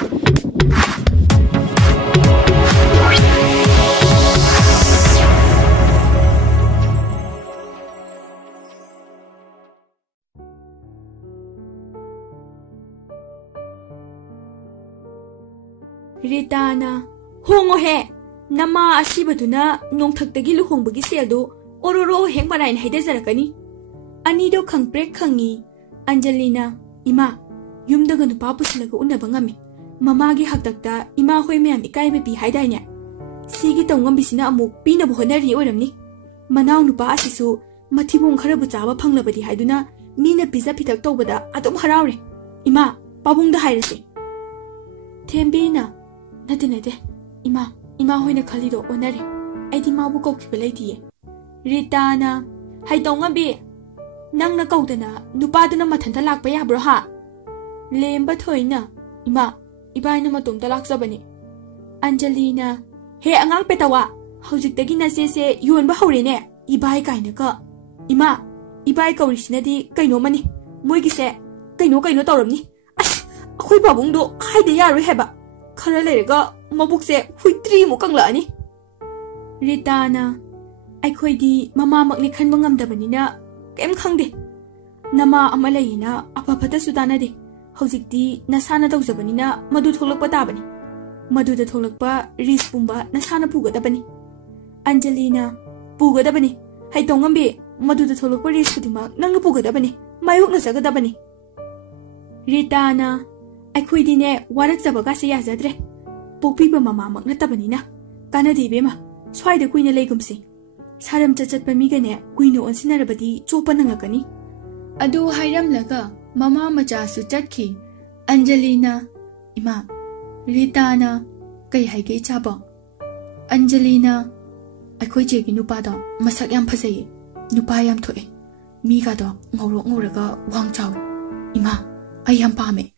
Ritana, hongo he, nama asibaduna nong thagtagi luhongbagi seldo ororo hengmarain haidajarakani. Anido khangprek khangi. Angelina, ima, yumdaga nupa pusilaga unaba ngami. Mamagi haktakta ima hoi mayam ikaiba pi haidaine. Sigi tawngambisina amuk pinabu honari oramni. Manaw nupa asisu mathibong kharabu chaba phanglabadi haiduna mina pizza pitak tawbada adum harawre. Ima, pabungda hairase. Thembina, nade ima hoina khalido onare. Aidi mabu kaukiba leitiye. Ritana, haitawngambi. Nang na kaudana nupaduna mathanta lakpa yabro ha. Lemba thoina, ima, ibaina matungta laksabani. Angelina, he angang petawa, haujiktagi na se yuanba haurene, ibai kaina ka. Ima, ibai kaurisina kaino mani. Moigi se, kaino tawramni. As, akhoi pabungdo haide yaroi heba. Khara lerega mabuk se huitri mo kangla ani. Ritana, akhoi di mama makni khanba ngamdabanina kem khangde. Nama amalayina apapata sudana de. Haujikti nasana tawjabanina madu tholakpa tabani. Maduda tholakpa ris pumba nasana pugadabani. Angelina, pugadabani. Haitawngambi maduda tholakpa ris khudima nangna pugadabani. Mayok na jagadabani. Ritana, akhoi dine warak jabaga se yazadre. Pokpiba mama makna tabanina. Kanadi bema, swaida kuina legumsi. Saram chachatpa migane kuino onsinarabadi chopa nanglakani. Adu hairamlaga mama macha su chatki. Angelina, ima, Ritana, kai haige chaba. Angelina, akhoi chegi nupa da masak yam phasaye. Nupa yam thoe. Miga da ngawraga wang chaw. Ima, ai yam pame.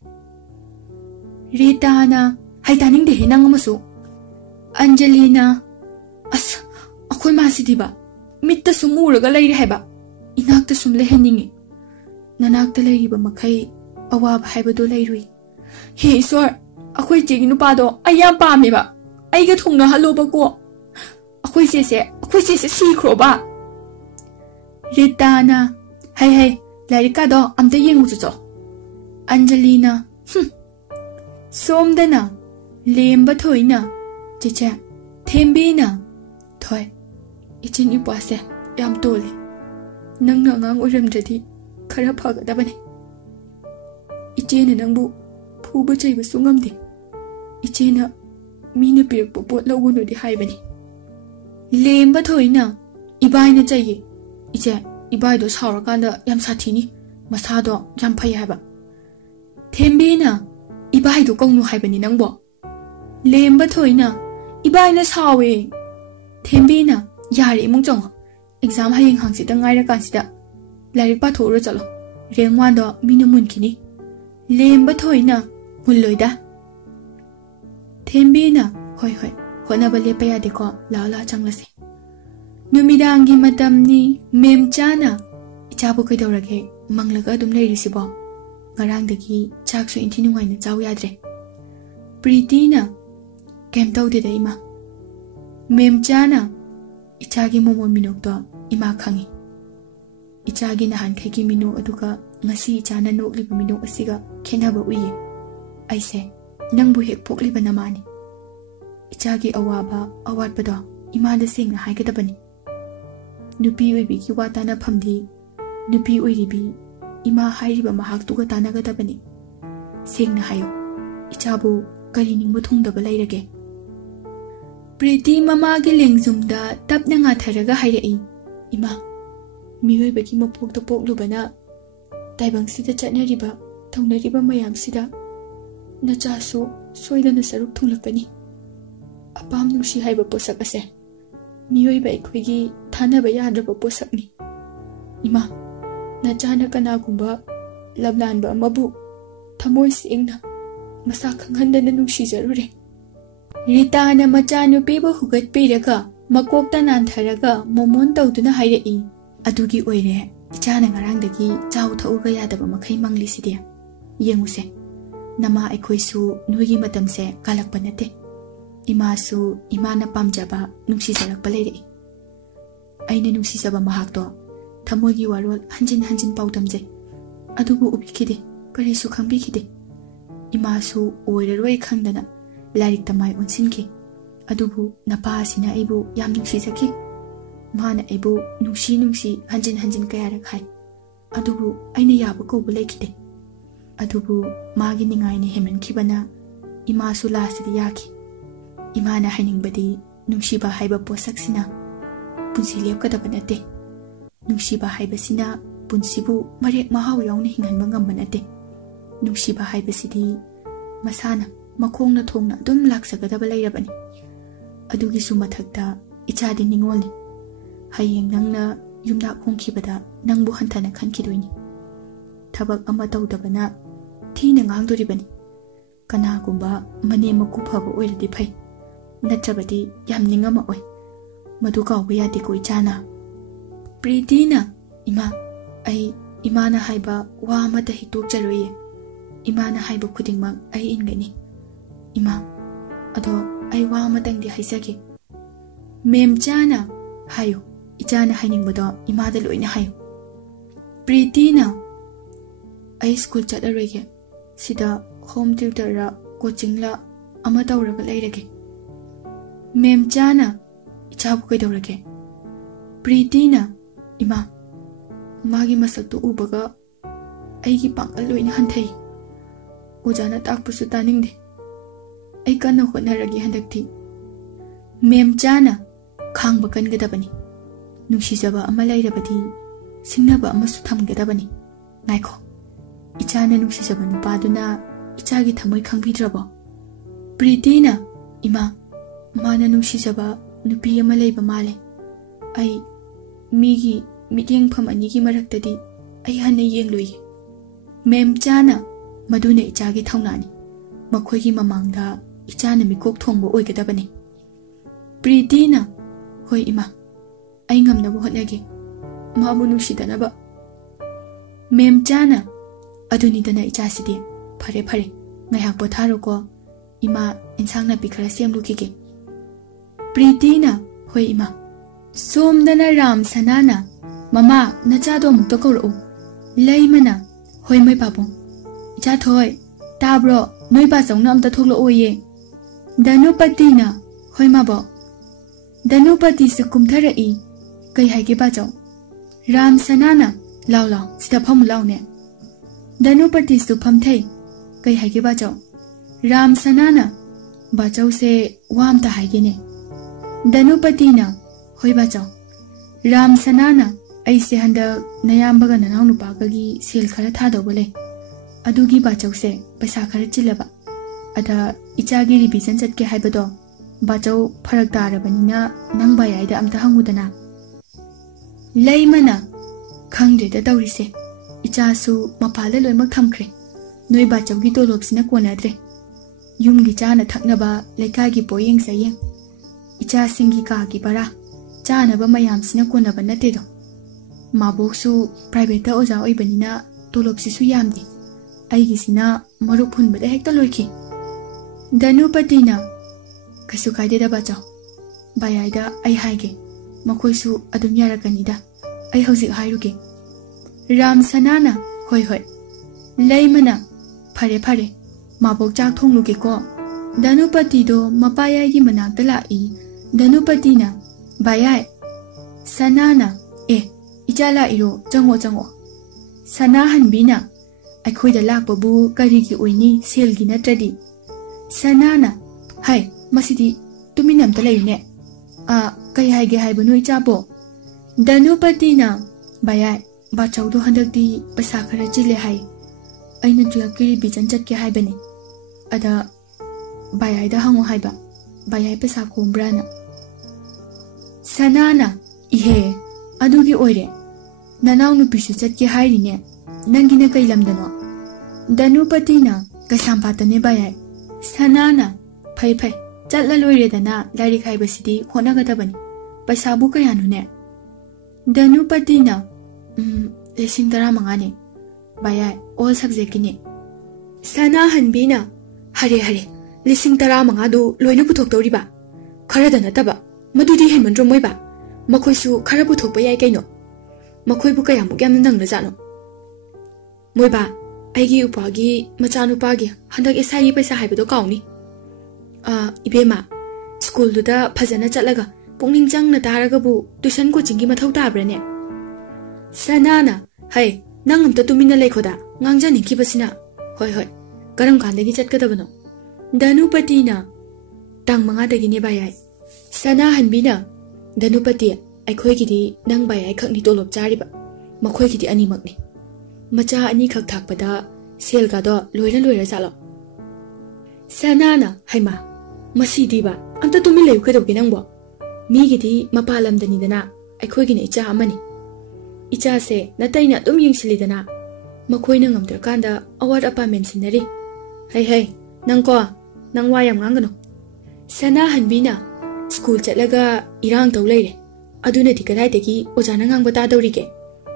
Ritana, haitaning de hinang amasu. Angelina, as, akhoi masidiba. Mitta sumuraga layri haiba. Inakta sum leheningi. Nanakta layriba makai awab haibado layrui. He iswar, akhoi chegi nupado ayam pameba. Aiga thungna haloba ko. Akhoi sese sikro ba. Ritana, hai, larika do amta yengu chucho. Angelina, somdana, lemba thoina, chicha, thembina, thoi. Ichin ipase, yam toli. Nang ngang uramjadi, khara phagadabani. Ichena nangbu, phuba chaiba sungamdi. Ichena, mina pirpo pot lawunu di haibani. Lemba thoina, ibaina chaye. Iche, ibaido saurakanda yam sathini, masado yam phai haiba. Thembina, ibaido kongnu haibani nangbo. Lemba thoina, ibaina sawe. Thembina, yari imung chong. Exam hayeng hangsida ngaira kansida. Larik pa thoro chalo. Rengwando minu munkini. Lemba thoina, mulloida. Thembina, hoi. Honaba lepa yadiko la changlasi. Numidangi matamni memchana. Ichabu kaidorage manglaga dum lairisibo. Ngarangdagi chaksu intinuwaina chaw yadre. Pritina, kem tawdida ima. Memchana, ichagi momo minokdo ima khangi. Ichagi nahan khaigi minok aduga ngasi ichana nokliba minok asiga khenaba uye. Aise, nangbu hek pokliba namani. Ichagi awaba awatbado imada singna haigadabani. Nupi uibi ki watana phamdi. Nupi uiribi ima hairiba mahak tuga tanagadabani. Singna hayo. Ichabu kari ningbu thongdaba lairage. Priti mama gi lengjumda tapna nga tharaga hairei. Ima, miyoiba ki mapokta poklubana taibang sida chatnariba thawnariba mayam sida nachasu soidana saruk thunglakani. Apam nungshi haiba posak ase. Miyoiba ikhoigi thanaba yadraba posakni. Ima, nachana kana gumba lablanba amabu thamoi singna masa khanghandana nungshi jarure. Ritana machanu peba hugat piraga makokta nantharaga momon tawduna hairei. Adugi oire ichana ngarangdagi chaw thauga yadaba makhai mangli sidia. Yenguse. nama aikhoisu nuigi matamse kalakpa nate. Imasu imana pamjaba nungsisarappa leire. Aina nungsisaba mahakto thamoigi warol hanjin pautamje. Adubu ubikide karisu khambikide. Imasu oiraroi khangdana larik tamai onsinki. Adubu napa asina aibu yam nungsisaki. Mana aibu nungsi hanjin kayara khai. Adubu aina yaba ko bulekide. Adubu magi ningaini hemen kibana imasu lasidi yaki. Imana hainingbadi Nungshiba haiba posaksina punsi lepkadaba nate. Nungshiba haibasina punsibu marek mahau yauna hinghanba ngamba nate. Nungshiba haibasidi masana makhongna thongna dum laksagadaba leirabani. Adugisu mathakta ichadi ningolni. Hayeng nangna yumda khongkhibada nangbu hantana khankidoini. Thabak ama tawdabana thina ngangdoribani. Kanagumba manema kuphaba oiradi phai. Natrabadi yam ningama oi. Madu kauba yadi ko ichana. Pritina, ima, ai imana haiba wa mata hitok jaroye. Imana haiba kudingmak ai ingani. Ima, ado ai wa matang di haisake. Mem chana, hayo, ichana hainingbado imada loina hayo. Pritina, ai school chataroye. Sida home tutor ra coaching la ama tawraga leirage. Mem chana, ichabu kaidawrage. Pritina, ima, magi masaktu ubaga aigi pangkal loina hanthai. Ojana takpusu taningde. Ai kana honaragi handakti. Mem chana, khangba kangadabani. Nungshisaba ama lairabadi singnaba amasu thamgadabani. Ngaikho. Ichana nungshisaba nupaduna ichagi thamoi khangbidrabo. Pritina, ima, mana nungshisaba nupi ama leiba male. Ai migi mityeng pham anigi maraktadi ai hana yengloye. Mem chana maduna ichagi thaunani. Makhoigi mamangda ichana mikok thongbo oigadabani. Pritina, hoi ima, ai ngamnabu hotnage. Mabu nungsidanaba. Mem chana adunidana ichasidi phare ngayhak potharo ko ima insang napi khara semlukige. Pritina, hoi ima. Somdana ram sanana, mama nachado mukta kaurau. Laimana, hoi mai babong. Icha thoi, tabro, noi ba songna amta thoklo oye. Danupatina, hoi mabo. Danupati su kumtharai, kai haige ba jaw. Ram sanana, lao, sida pham lao ne. Danupati su phamthai, kai haige ba jaw. Ram sanana, ba jaw se wam ta haige ne. Danupatina, hoi ba jaw. Ram sanana, ai se handa nayambaga nanau nupagagi sel khara thadawale. Adugi ba jaw se paisa khara chilaba. Ada ichagi revision chatke haibado. Ba jaw pharak tarabanina nang ba yaida amta hangudana. Laimana khangde da tawrise. Ichasu mapala loimak thamkhre. Noi ba jaw gi tolopsina konadre. Yumgi chana thaknaba lekagi poyeng sayeng. Icha singi kaagi bara chana ba mayamsina konaba natedo. Maboksu private oja oibanina tolopsisu yamdi. Aigisina maruk hunbada hekta loiki. Danupatina kasu kaideda bajaw. Bayaida ai haige. Makoisu adum yarakanida. Ai hauzik hairuge. Ram sanana, hoi. Laimana, phare. Mabok chak thongluge ko. Danupati do mapayai gi manakta lai. Danupatina, bayai. Sanana, ichala iro, jango. Sana hanbina, aikhoida lakpabu karigi oini selgi natradi. Sanana, hai, masidi, tuminam talayune. Kay haige haibanu ichabo. Danupatina, bayai, bachawdo handakdi pasakara chile hai. Aina tuyakiri bijan chatke haibani. Ada bayai da hango haiba. Bayai pesa kumbrana. Sanana, ihe, adugi oire. Nanau nupisu chatke hairine. Nangina kay lamdano. Danupatina, kasampatane bayai. Sanana, phai. Chatla loire dana larik haibasidi honagadabani. Paisabu kayano ne. Danupatina, lesing tara mangani. Bayai, all subject kini. Sana hanbina hare hare lising tara mangadu loina puthok toriba khara da nataba madudi hen mandro moiba makhoi su khara puthok pa yai kaino makhoi bu kayam gyam nang na jano moiba aigi upagi machanu pagi handak esai paisa haibedo kauni ibema school duda phajana chatlaga pungning jang na taraga bu tuition coaching gi mathau tabrane Sana na hai nang amta tumina lekhoda ngangja nikhi basina hoi hoi karam kandagi chatkadabano Danupati na tang manga dagi ne bayai Sana hanbina Danupati aikhoi gidi nang bayai khakni tolop chariba makhoi gidi ani makni macha ani khak thakpada sel ga do loina loira jalo Sana na haima masi diba amta tumi lew khadogi nangbo mi gidi mapalam dani dana aikhoi gine icha amani icha se nataina tum yingshili dana makhoi na ngamdar kanda award apa mentionary hai hai nangko nang wayam ngangano Sana hanbina school chatlaga irang taw leire aduna di kadai degi ojana ngang bata dawrige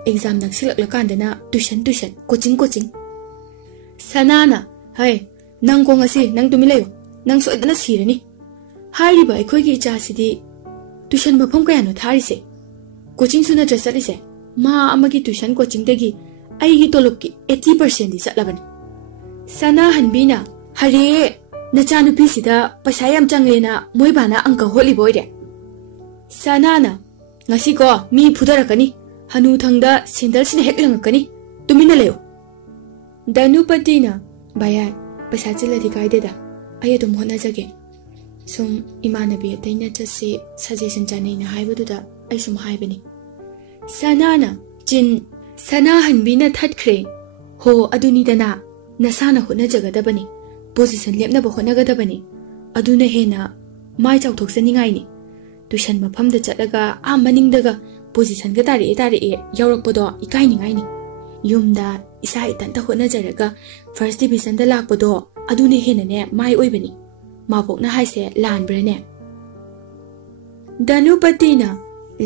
exam nang silak lakandana tuition coaching Sana na hai nang ko ngasi nang tumilayo nang so adana sirani hari ba khoi gi cha sidi tuition mafam kaya no tharise coaching suna drasalishe ma amagi tuition coaching degi ai gi tolop ki 80% di chatlabani Sana hanbina hare nachanu pisida pasayam changlena moibana angka holi boyre Sana na ngasi ko mi phudarakani hanu thangda sindal sina heklangakani tumina leyo Danupati na baya pasa chiladi kaideda aye dum hona jage sum imanabi ataina chase suggestion chane na haibuda ai sum haibani Sana na jin Sana hanbina thatkhre ho aduni dana nasana hona jagadabani position lepna ba hona gadabani aduna hena mai chawthok saningai ni tuition mafam da chatlaga a maning daga position ga tari yawrak podo ikai ningai ni yumda isa itan ta hona jaraga first division da lak podo aduna hena ne mai oibani mabok na haise lan brane Danupati na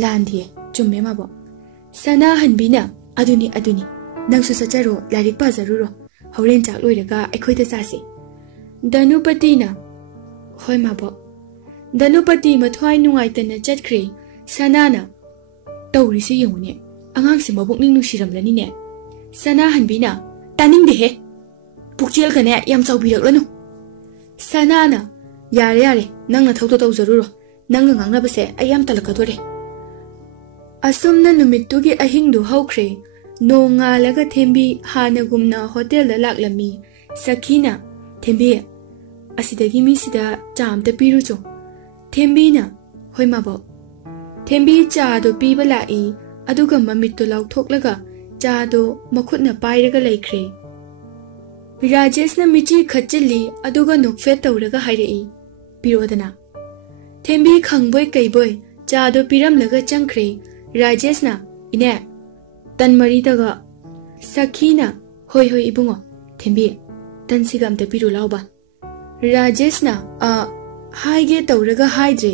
landie chumme mabo Sana hanbina aduni nangsu sacharo larik pa zaruro hauren chak loiraga aikhoi da sasi Danupati na hoi mabo Danupati mathwai nungai tana chatkhre Sana na tawri si yengune angang si mabok ning nusiramlani ne Sana hanbina taning de he pukchel kane yam chawbirak lanu Sana na yare nangna thawto taw zaruro nangna ngangna base ayam talakadore asumna numittugi ahingdu hawkhre nonga laga thembi hana gumna hotel da laklami Sakina thembi asidagi mi sida chamta piru cho thembi na hoi mabo thembi cha do piba lai aduga mamit to law thoklaga cha do makhutna pairaga laikhre Rajesh na michi khachili aduga nokfe tawraga hairei pirodana thembi khangboy kaiboy cha do piram laga changkhre Rajesh na ine tan mari daga Sakina hoi ibungo thembi tan sigam te piru lawba Rajesh na haige tawraga haidre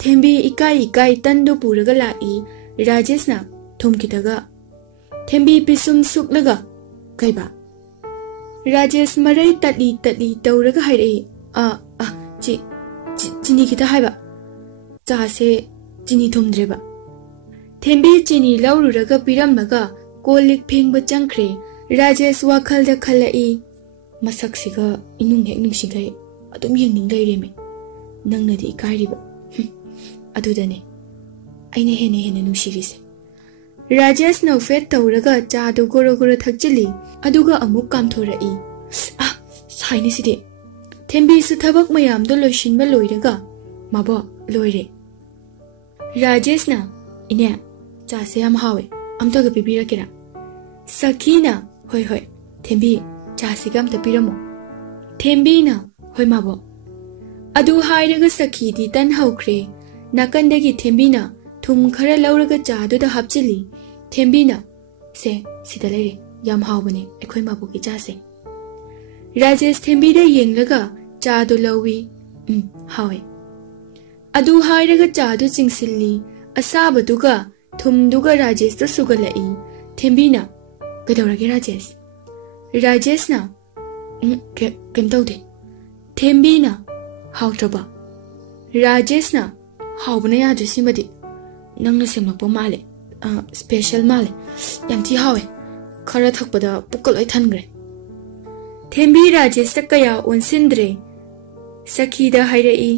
thembi ikai tando puraga lai Rajesh na thumkitaga thembi pisum suklaga kaiba Rajesh marai tali tawraga hairei chini kita haiba cha se chini thumdreba thembi chini laururaga piramnaga kolik phengba changkhre Rajesh wakhal da khalai masak siga inung hek nungsigai adum yengning leireme nangna di kairiba adudane aine hene nungsirise Rajesh no fet tawraga cha do goro thakchili aduga amuk kamthorai saini sidi thembi su thabak mayam do loishinba loiraga mabo loire Rajesh na ine cha se am hawe amta ga bibirakira Sakina hoi thembi cha sigam ta piramo thembi na hoi mabo adu hairaga Sakhi di tan haukhre nakandagi thembi na thum khara lauraga cha do da hapchili thembi na se sida lere yam hawbane ekhoi mabo ki cha se Rajesh thembi da yenglaga cha do lawi hawe adu hairaga cha do chingsilli asaba duga thum duga Rajesh to sugalai thembi na kadawrage Rajesh na ꯀꯩꯝ ꯇꯧꯗꯦ ꯊꯦꯝꯕꯤꯅ ꯍꯥꯎꯇ꯭ꯔꯕ ꯔꯥꯖꯦꯁꯅ ꯍꯥꯎꯕꯅ ꯌꯥꯗ꯭ꯔꯦ ꯁꯤꯃꯗꯤ ꯅꯪꯅ ꯁꯦꯝꯂꯛꯄ ꯃꯥꯜꯂꯦ special ꯃꯥꯜꯂꯦ ꯌꯥꯝ ꯊꯤ ꯍꯥꯎꯋꯦ ꯈꯔ ꯊꯛꯄꯗ ꯄꯨꯛꯀ ꯂꯣꯏ ꯊꯟꯈ꯭ꯔꯦ ꯊꯦꯝꯕꯤ ꯔꯥꯖꯦꯁꯇ ꯀꯌꯥ ꯑꯣꯟꯁꯤꯟꯗ꯭ꯔꯦ ꯁꯈꯤꯗ ꯍꯥꯏꯔꯛꯏ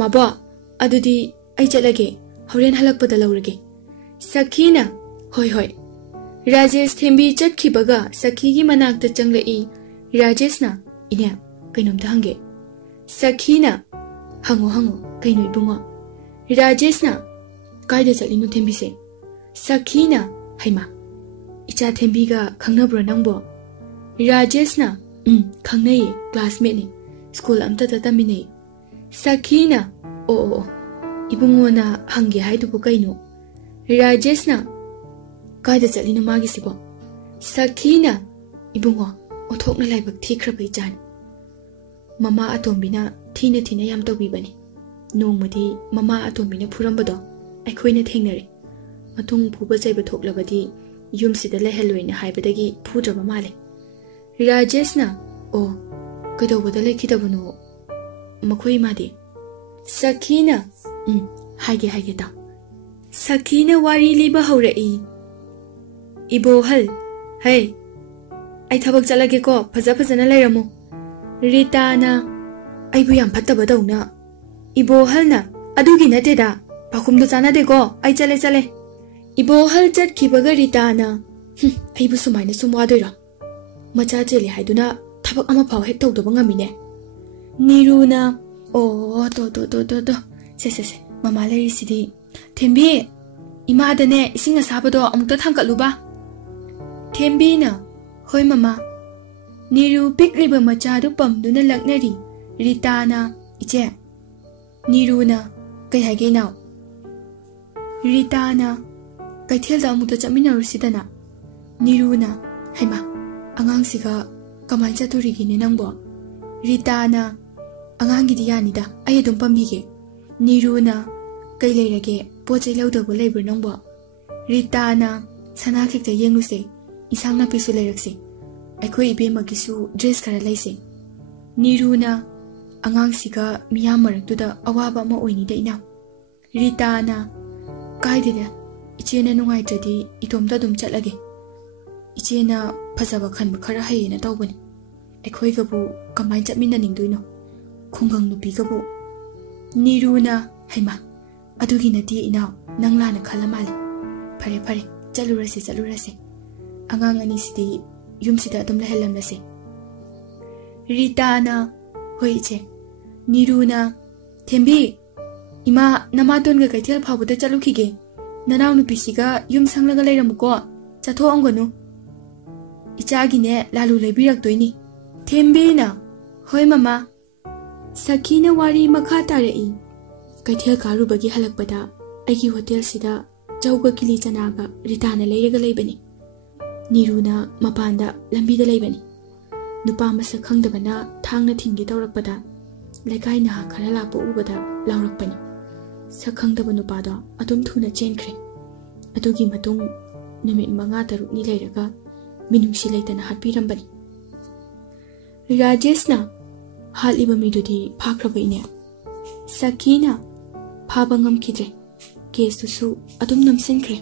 ꯃꯕꯣ ꯑꯗꯨꯗꯤ ꯑꯩ ꯆꯠꯂꯒꯦ ꯍꯣꯔꯦꯟ ꯍꯜꯂꯛꯄꯗ ꯂꯧꯔꯒꯦ ꯁꯈꯤꯅ ꯍꯣꯏ ꯍꯣꯏ ꯔꯥꯖꯦꯁ ꯊꯦꯝꯕꯤ ꯆꯠꯈꯤꯕꯒ ꯁꯈꯤꯒꯤ ꯃꯅꯥꯛꯇ ꯆꯪꯂꯛꯏ ꯔꯥꯖꯦꯁꯅ ꯏꯅꯦ ꯀꯩꯅꯣꯝꯇ ꯍꯪꯒꯦ ꯁꯈꯤꯅ ꯍꯪꯉꯣ ꯀꯩꯅꯣ ꯏꯕꯨꯡꯉꯣ ꯔꯥꯖꯦꯁꯅ ꯀꯥꯏꯗ ꯆꯠꯂꯤꯅꯣ ꯊꯦꯝꯕꯤꯁꯦ ꯁꯈꯤꯅ ꯍꯩꯃꯥ ꯏꯆꯥ ꯊꯦꯝꯕꯤꯒ ꯈꯪꯅꯕ꯭ꯔꯣ ꯅꯪꯕꯣ ꯔꯥꯖꯦꯁꯅ ꯈꯪꯅꯩꯌꯦ ꯀ꯭ꯂꯥꯁꯃꯦꯠꯅꯤ ꯁ꯭ꯀꯨꯜ ꯑꯝꯇꯗ ꯇꯝꯃꯤꯟꯅꯩ ꯁꯈꯤꯅ ꯑꯣ ꯏꯕꯨꯡꯉꯣꯅ ꯍꯪꯒꯦ ꯍꯥꯏꯗꯨꯕꯨ ꯀꯩꯅꯣ ꯔꯥꯖꯦꯁꯅ ꯀꯥꯏꯗ ꯆꯠꯂꯤꯅꯣ ꯃꯥꯒꯤꯁꯤꯕꯣ ꯁꯈꯤꯅ ꯏꯕꯨꯡꯉꯣ ꯑꯣꯊꯣꯛꯅ ꯂꯥꯏꯕꯛ ꯊꯤꯈ꯭ꯔꯕ ꯏꯆꯥꯅꯤ ꯃꯃꯥ ꯑꯇꯣꯝꯕꯤꯅ ꯊꯤꯅ ꯌꯥꯝ ꯇꯧꯕꯤꯕꯅꯤ ꯅꯣꯡꯃꯗꯤ ꯃꯃꯥ ꯑꯇꯣꯝꯕꯤꯅ ꯐꯨꯔꯝꯕꯗꯣ ꯑꯩꯈꯣꯏꯅ ꯊꯦꯡꯅꯔꯦ ꯃꯇꯨꯡ ꯐꯨꯕ ꯆꯩꯕ ꯊꯣꯛꯂꯕꯗꯤ ꯌꯨꯝꯁꯤꯗ ꯂꯩꯍꯜꯂꯣꯏꯅ ꯍꯥꯏꯕꯗꯒꯤ ꯐꯨꯗ꯭ꯔꯕ ꯃꯥꯜꯂꯦ ꯔꯥꯖꯦꯁꯅ ꯑꯣ ꯀꯩꯗꯧꯕꯗ ꯂꯩꯈꯤꯗꯕꯅꯣ ꯃꯈꯣꯏ ꯏꯃꯥꯗꯤ ꯁꯈꯤꯅ ꯍꯥꯏꯒꯦ ꯇꯥꯎ ꯁꯈꯤꯅ ꯋꯥꯔꯤ ꯂꯤꯕ ꯍꯧꯔꯛꯏ 이보할 헤이 아이 타박 잘라게고 파자파자나 레라모 리타나 아이부 얌 팟다바다우나 이보할나 아두기 나테다 바쿰도 짜나데고 아이 잘레 이보할 잣기바가 리타나 아이부 수마이나 수모아되라 마차 젤리 하이두나 타박 아마 파워 핵타우도바 ngami네 니루나 또 세세세 마마레리시디 템비 이마다네 이싱나 사바도 아무것도 탐갈루바 ꯊꯦꯝꯕꯤꯅ ꯍꯣꯏ ꯃꯃꯥ ꯅꯤꯔꯨ ꯄꯤꯛꯂꯤꯕ ꯃꯆꯥꯗꯨ ꯄꯝꯗꯨꯅ ꯂꯛꯅꯔꯤ ꯔꯤꯇꯥꯅ ꯏꯆꯦ ꯅꯤꯔꯨꯅ ꯀꯩ ꯍꯥꯏꯒꯦ ꯏꯅꯥꯎ ꯔꯤꯇꯥꯅ ꯀꯩꯊꯦꯜꯗ ꯑꯃꯨꯛꯇ ꯆꯠꯃꯤꯟꯅꯔꯨꯁꯤꯗꯅ ꯅꯤꯔꯨꯅ ꯍꯩꯃꯥ ꯑꯉꯥꯡꯁꯤꯒ ꯀꯃꯥꯏꯅ ꯆꯠꯇꯣꯔꯤꯒꯦꯅꯦ ꯅꯪꯕꯣ ꯔꯤꯇꯥꯅ ꯑꯉꯥꯡꯒꯤꯗꯤ ꯌꯥꯅꯤꯗ ꯑꯩ ꯑꯗꯨꯝ ꯄꯝꯕꯤꯒꯦ ꯅꯤꯔꯨꯅ ꯀꯩ ꯂꯩꯔꯒꯦ ꯄꯣꯠ ꯆꯩ ꯂꯧꯗꯧꯕ ꯂꯩꯕ꯭ꯔꯣ ꯅꯪꯕꯣ ꯔꯤꯇꯥꯅ ꯁꯅꯥ ꯈꯤꯛꯇ ꯌꯦꯡꯂꯨꯁꯦ ꯏꯟꯁꯥꯡ ꯅꯥꯄꯤꯁꯨ ꯂꯩꯔꯛꯁꯦ ꯑꯩꯈꯣꯏ ꯏꯕꯦꯝꯃꯒꯤꯁꯨ ꯗ꯭ꯔꯦꯁ ꯈꯔ ꯂꯩꯁꯦ ꯅꯤꯔꯨꯅ ꯑꯉꯥꯡꯁꯤꯒ ꯃꯤꯌꯥꯝ ꯃꯔꯛꯇꯨꯗ ꯑꯋꯥꯕ ꯑꯃ ꯑꯣꯏꯅꯤꯗ ꯏꯅꯥꯎ ꯔꯤꯇꯥꯅ ꯀꯥꯏꯗꯦꯗ ꯏꯆꯦꯅ ꯅꯨꯡꯉꯥꯏꯇ꯭ꯔꯗꯤ ꯏꯇꯣꯝꯇ ꯑꯗꯨꯝ ꯆꯠꯂꯒꯦ ꯏꯆꯦꯅ ꯐꯖꯕ ꯈꯟꯕ ꯈꯔ ꯍꯩꯌꯦꯅ ꯇꯧꯕꯅꯤ ꯑꯩꯈꯣꯏꯒꯕꯨ ꯀꯃꯥꯏꯅ ꯆꯠꯃꯤꯟꯅꯅꯤꯡꯗꯣꯏꯅꯣ ꯈꯨꯡꯒꯪ ꯅꯨꯄꯤꯒꯕꯨ ꯅꯤꯔꯨꯅ ꯍꯩꯃꯥ ꯑꯗꯨꯒꯤ ꯅꯠꯇꯦ ꯏꯅꯥꯎ ꯅꯪ ꯂꯥꯟꯅ ꯈꯜꯂ ꯃꯥꯜꯂꯦ ꯐꯔꯦ ꯆꯠꯂꯨꯔꯁꯦ ꯑꯉꯥꯡ ꯑꯅꯤꯁꯤꯗꯤ ꯌꯨꯝꯁꯤꯗ ꯑꯗꯨꯝ ꯂꯩꯍꯜꯂꯝꯂꯁꯦ ꯔꯤꯇꯥꯅ ꯍꯣꯏ ꯏꯆꯦ ꯅꯤꯔꯨꯅ ꯊꯦꯝꯕꯤ ꯏꯃꯥ ꯅꯃꯥꯇꯣꯟꯒ ꯀꯩꯊꯦꯜ ꯐꯥꯎꯕꯗ ꯆꯠꯂꯨꯈꯤꯒꯦ ꯅꯅꯥꯎ ꯅꯨꯄꯤꯁꯤꯒ ꯌꯨꯝ ꯁꯪꯂꯒ ꯂꯩꯔꯝꯃꯨꯀꯣ ꯆꯠꯊꯣꯛꯑꯝꯒꯅꯨ ꯏꯆꯥꯒꯤꯅꯦ ꯂꯥꯂꯨ ꯂꯩꯕꯤꯔꯛꯇꯣꯏꯅꯤ ꯊꯦꯝꯕꯤꯅ ꯍꯣꯏ ꯃꯃꯥ ꯁꯈꯤꯅ ꯋꯥꯔꯤ ꯃꯈꯥ ꯇꯥꯔꯛꯏ ꯀꯩꯊꯦꯜ ꯀꯥꯔꯨꯕꯒꯤ ꯍꯜꯂꯛꯄꯗ ꯑꯩꯒꯤ ꯍꯣꯇꯦꯜꯁꯤꯗ ꯆꯧꯒ ꯀꯤꯂꯤ ꯆꯅꯥꯒ ꯔꯤꯇꯥꯅ ꯂꯩꯔꯒ ꯂꯩꯕꯅꯤ ꯅꯤꯔꯨꯅ ꯃꯄꯥꯟꯗ ꯂꯝꯕꯤꯗ ꯂꯩꯕꯅꯤ ꯅꯨꯄꯥ ꯃꯁꯛ ꯈꯪꯗꯕꯅ ꯊꯥꯡꯅ ꯊꯤꯟꯒꯦ ꯇꯧꯔꯛꯄꯗ ꯂꯩꯀꯥꯏ ꯅꯍꯥ ꯈꯔ ꯂꯥꯛꯄ ꯎꯕꯗ ꯂꯥꯎꯔꯛꯄꯅꯤ ꯁꯛ ꯈꯪꯗꯕ ꯅꯨꯄꯥꯗꯣ ꯑꯗꯨꯝ ꯊꯨꯅ ꯆꯦꯟꯈ꯭ꯔꯦ ꯑꯗꯨꯒꯤ ꯃꯇꯨꯡ ꯅꯨꯃꯤꯠ 5-6ꯅꯤ ꯂꯩꯔꯒ ꯃꯤꯅꯨꯡꯁꯤ ꯂꯩꯇꯅ ꯍꯥꯠꯄꯤꯔꯝꯕꯅꯤ ꯔꯥꯖꯦꯁꯅ ꯍꯥꯠꯂꯤꯕ ꯃꯤꯗꯨꯗꯤ ꯐꯥꯈ꯭ꯔꯕ ꯏꯅꯦ ꯁꯈꯤꯅ ꯐꯥꯕ ꯉꯝꯈꯤꯗ꯭ꯔꯦ ꯀꯦꯁꯇꯨꯁꯨ ꯑꯗꯨꯝ ꯅꯝꯁꯤꯟꯈ꯭ꯔꯦ